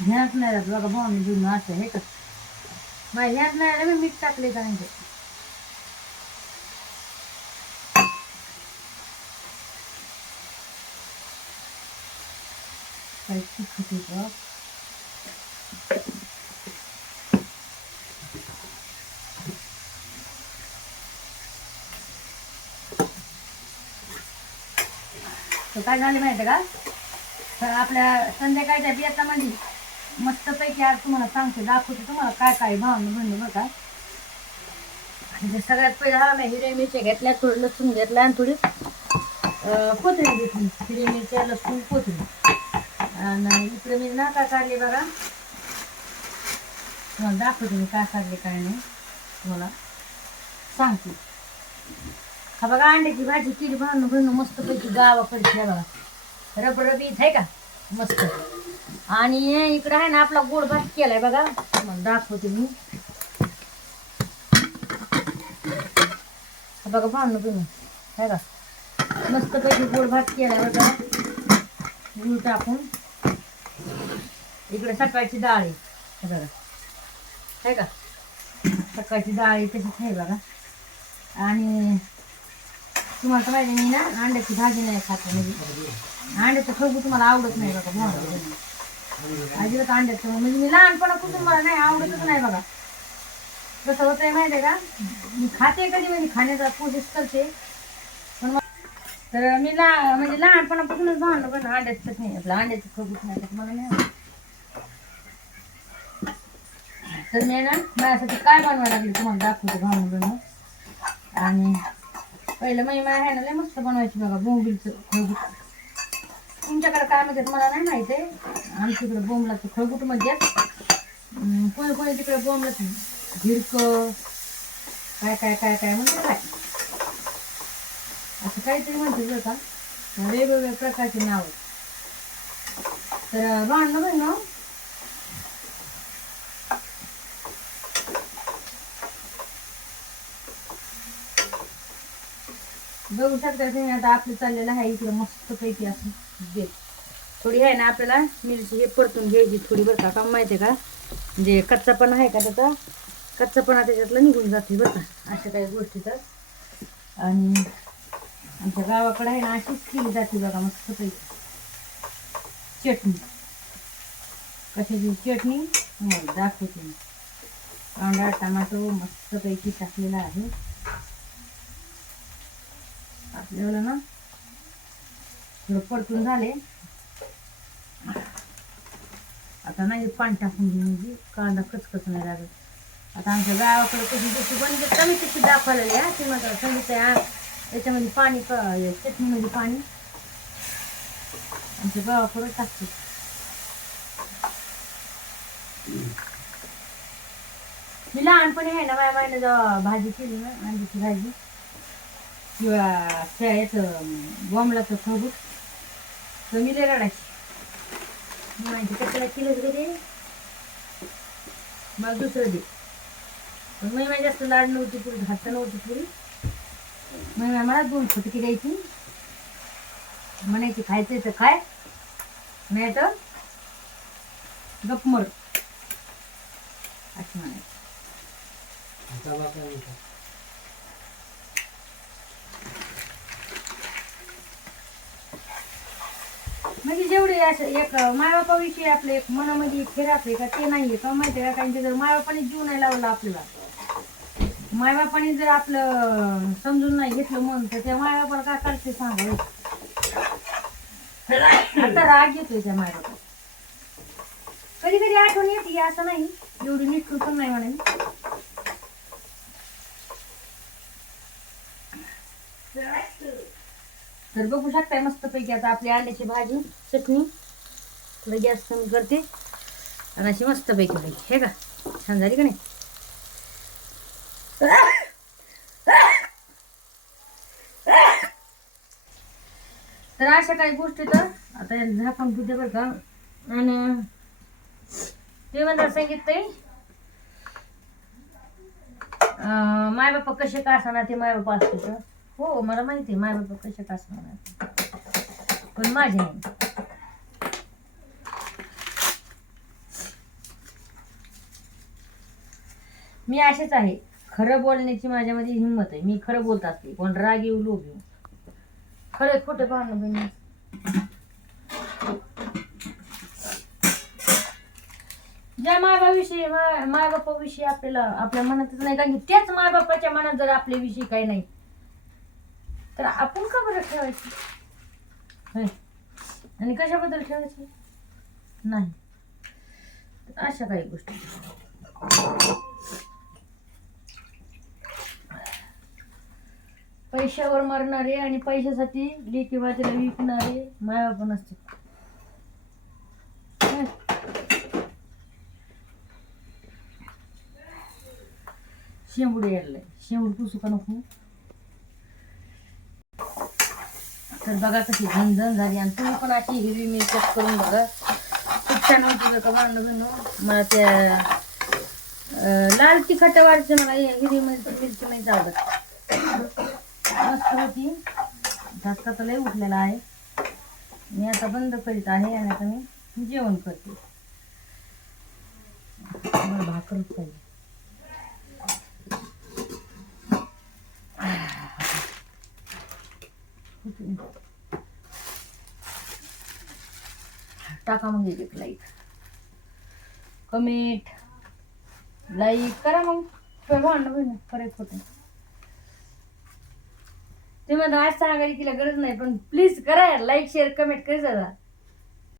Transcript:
ह्यात नाही राहत बघा भाऊ मी दूध असं हे का माझ्या ह्यात नाही आलं मी मीठ टाकले का नाही काही तिखट येतं तर काय झालं माहिती का तर आपल्या संध्याकाळच्या बेतामध्ये मस्तपैकी आज तुम्हाला सांगते दाखवते तुम्हाला काय काय भावना म्हणलं बरं का म्हणजे सगळ्यात पहिला हा मी हिरव्या मिरच्या घेतल्या थोडं लसूण घेतला आणि थोडी कोथिंबीर घेतली हिरव्या मिरच्या लसूण कोथिंबीर आणि इकडे मी ना काय काढले बघा तुम्हाला दाखवते मी काय काढले काय नाही तुम्हाला सांगते हा बघा अंड्याची भाजी केली भावना म्हणून मस्तपैकी गावाकडची आहे बघा रबरबीत आहे का मस्त आणि इकडे आहे ना आपला गोड भात केलाय बघा तुम्हाला दाखवते मी बघा भावना बनवून आहे का मस्तपैकी गोड भात केलाय बघा गूळ टाकून इकडे सकाळची डाळ आहे बघा आहे का सकाळची डाळ आहे तशीच आहे बघा आणि तुम्हाला तर माहिती मी ना अंड्याची भाजी नाही खात म्हणजे अंड्याचं खरबूज तुम्हाला आवडत नाही बघा भावना अजिबात अंड्याचं म्हणजे मी लहानपणापासून मला नाही आवडतच नाही बघा कसं होतंय माहिती आहे का मी खाते कधी म्हणजे खाण्याचा कोशिश करते पण तर मी म्हणजे लहानपणापासूनच भावना पण अंड्याचंच नाही आपलं अंड्याचं खरबूज नाही तर मला नाही आवडत तर मी ना माझ्यासाठी काय बनवायला लागले तुम्हाला दाखवते भावना बनवून आणि पहिलं मी माझ्या आहे ना लय मस्त बनवायची बघा बोंबीलचं खळगुट तुमच्याकडे काय म्हणतात मला नाही माहिती आहे आमच्याकडे बोंबलाचं खळगुट म्हणजे कोणी कोणी तिकडे बोंबलाचं झिरकं काय काय काय काय म्हणते काय असं काहीतरी म्हणते बरं का वेगवेगळ्या प्रकारचे नाव तर भांडणं म्हणणं बघू शकता तुम्ही आता आपलं चाललेलं आहे इकडे मस्तपैकी असं देत थोडी आहे ना आपल्याला मिरची हे परतून घ्यायची थोडी बरं का माहिती आहे का म्हणजे कच्चापणा आहे का त्याचा कच्चापणा त्याच्यातला निघून जाते बरं का अशा काही गोष्टी तर आणि आमच्या गावाकडे आहे ना अशीच केली जाते बघा मस्तपैकी चटणी कशाची चटणी दाखवते मी कांदा टमाटो मस्तपैकी टाकलेला आहे आपल्याला ना थोडं परतून झाले आता नाही पाणी टाकून घेऊ म्हणजे कांदा कचकच नाही लागत आता आमच्या गावाकडे कशी जशी बनते कमी कशी दाखवलेली आहे ती मात्र सांगितलं त्याच्यामध्ये पाणी चटणीमध्ये पाणी आमच्या गावाकडे टाकते मी लहानपणी आहे ना माझ्या मायने जेव्हा भाजी केली ना अंड्याची भाजी किंवा याचं बॉम्बलाचं खरबूज तर मी लय रडायची माहिती कशाला किलोच दे मला दुसरं दे पण मी जास्त लाड नव्हती पुरी घातलं नव्हती पुरी मग मला 2 फटकी द्यायची म्हणायची खायचं तर काय नाही तर गपमर असं म्हणायचं म्हणजे जेवढे असं एक मायबापाविषयी आपलं एक मनामध्ये एक हे राहते का ते नाहीये का माहिती आहे का कारण जर मायबापाने जीव नाही लावला आपल्याला मायबापाने जर आपलं समजून नाही घेतलं मन तर त्या मायबापाला काय करते सांगा आता राग येतोय त्या मायबापा कधी कधी आठवण येते असं नाही एवढी निष्ठूर पण नाही म्हणे तर बघू शकताय मस्तपैकी आता आपली अंड्याची भाजी चटणी थोडं गॅस कमी करते आणि अशी मस्तपैकी पाहिजे हे का छान झाली का नाही तर अशा काही गोष्टी तर आता झाकण ठेवते बरं का आणि ते म्हणतात सांगितलंय माय बापा कसे का असणार ते माय बापा असते तर हो मला माहिती आहे माय बाबा कशा का असणार, पण माझे नाही. मी असेच आहे, खरं बोलण्याची माझ्यामध्ये हिंमत आहे. मी खरं बोलत असते, कोण राग येऊ लोभ येऊ, खरे खोटे भावना बहिणी. ज्या मायबाविषयी मायबापाविषयी आपल्याला आपल्या मनातच नाही, कारण की त्याच मायबापाच्या मनात जर आपल्याविषयी काही नाही तर आपण का बरं ठेवायची होय? आणि कशाबद्दल ठेवायची नाही. तर अशा काही गोष्टी. पैशावर मरणारे आणि पैशासाठी लेकी बाजीला विकणारे मायबाप नसतात. शेंबूड यायला शेंबूड पुसू का नको. तर बघा कशी झणझण झाली, आणि तुम्ही पण अशी हिरवी मिरची करून बघा, खूप छान होती. बघा भांडण मला त्या लाल तिखटवारची मला हिरवी मिरची नाही आवडत. मस्त होती. धक्का तर लय उठलेला आहे. मी आता बंद करीत आहे आणि आता मी जेवण करते. मला भाकर पाहिजे. टाका मग एक लाईक कमेंट लाईक करा. मग भांडण बहिण करायचं होतं ते मला आज सांगायला तिला गरज नाही, पण प्लीज करा लाईक शेअर कमेंट करा.